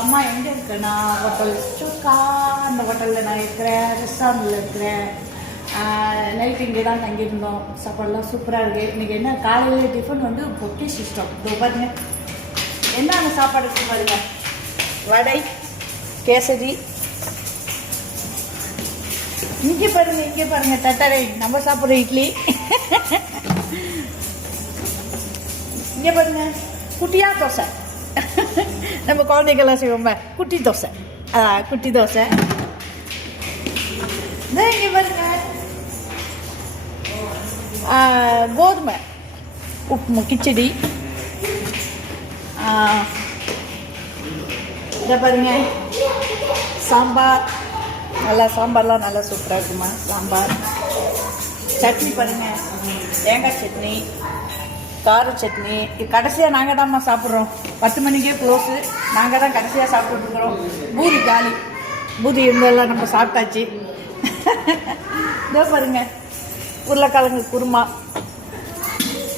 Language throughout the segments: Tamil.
அம்மா எங்கே இருக்கேன்னா ஹோட்டல் சுக்கா, அந்த ஹோட்டலில் நான் இருக்கிறேன், ரெஸ்டாரண்ட்டில் இருக்கிறேன். நைட் இங்கே தான் தங்கியிருந்தோம். சாப்பாடுலாம் சூப்பராக இருக்குது. இன்றைக்கி என்ன காலையில் டிஃபன் வந்து பொக்கே சிஸ்டம். இதோ பாருங்க என்ன அந்த சாப்பாடு இருக்குது பாருங்க. வடை, கேசரி. இங்கே பாருங்க தட்டரை நம்ம சாப்பிட்ற இட்லி. இங்கே பாருங்க குட்டியா தோசை. நம்ம குழந்தைகள்லாம் செய்வோம் குட்டி தோசை. குட்டி தோசை. இங்கே பாருங்க கோதுமை உப்புமா, கிச்சடி. இதை பாருங்க சாம்பார். சாம்பார்லாம் நல்லா சூப்பராக இருக்குமா சாம்பார். சட்னி பாருங்க, தேங்காய் சட்னி, கார சட்னி. இது கடைசியாக நாங்கள் தான்மா சாப்பிட்றோம். 10 மணிக்கே க்ளோஸு. நாங்கள் தான் கடைசியாக சாப்பிட்டுருக்குறோம். பூரி காலி. பூரி இருந்தெல்லாம் நம்ம சாப்பிட்டாச்சு. இதோ பாருங்க உருளைக்கிழங்கு குருமா.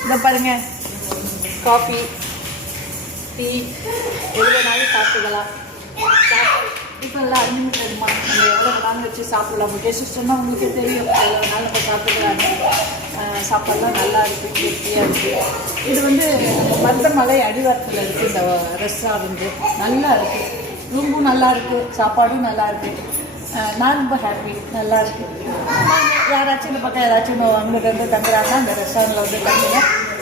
இதை பாருங்க காஃபி, டீ, எவ்வளோனாலும் சாப்பிட்டுக்கலாம். இப்போ எல்லாம் அன்லிமிட்டட்மா. நம்ம எவ்வளோ நாள் வச்சு சாப்பிடலாம். டேஸ்ட் சொன்னால் உங்களுக்கே தெரியும். எவ்வளோ நாள் நம்ம சாப்பிட்டுக்கலாங்க. சாப்பாடுலாம் நல்லா இருக்குது, திருப்தியாக இருக்குது. இது வந்து மருதமலை அடிவாரத்தில் இருக்குது இந்த ரெஸ்டாரண்ட்டு. நல்லா இருக்குது, ரூமும் நல்லா இருக்குது, சாப்பாடும் நல்லா இருக்குது. நான் ரொம்ப ஹாப்பி, நல்லா இருக்குது. யாராச்சும் இந்த பக்கம் ஏதாச்சும் அங்கிட்டு தங்குறாங்க அந்த ரெஸ்டாரண்ட்டில் வந்து தங்குங்க.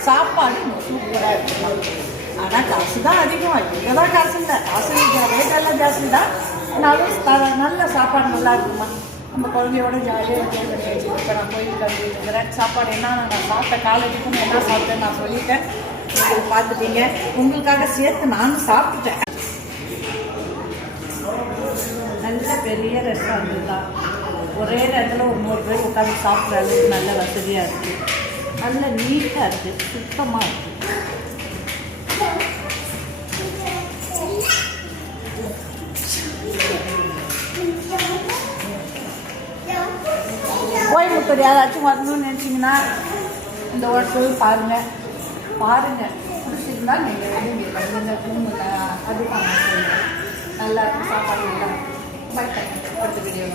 சாப்பாடு சூப்பராக இருக்குது. ஆனால் காசு தான் அதிகம். இங்கே தான் காசு இல்லை, காசு ரேட்டெல்லாம் ஜாஸ்தி தான். ஆனாலும் நல்ல சாப்பாடு நல்லா இருக்குமா. நம்ம குழந்தையோட ஜாலியாக வச்சு இப்போ நான் கோயிலுக்கு வந்துருக்கிறேன். சாப்பாடு என்ன நான் சாப்பிட்ட காலேஜுக்கும் என்ன சாப்பிட்டேன் நான் சொல்லிட்டேன். நீங்கள் பார்த்துட்டீங்க. உங்களுக்காக சேர்த்து நானும் சாப்பிட்டுட்டேன். நல்ல பெரிய ரெஸ்டாரண்ட் தான். ஒரே நேரத்தில் ஒரு 100 பேர் உட்காந்து சாப்பிட்ற அளவுக்கு நல்ல வசதியாக இருக்குது. நல்ல நீட்டாக இருக்குது, சுத்தமாக இருக்குது. கோயம்புத்தூர் யாராச்சும் வரணும்னு நினச்சிங்கன்னா இந்த ஹோட்டல் பாருங்கள். பிடிச்சிருந்தா நீங்கள் வெளியே வந்து அதுக்காக நல்லா இருக்கும் சாப்பாடு. நல்லா பை அடுத்த வீடியோ.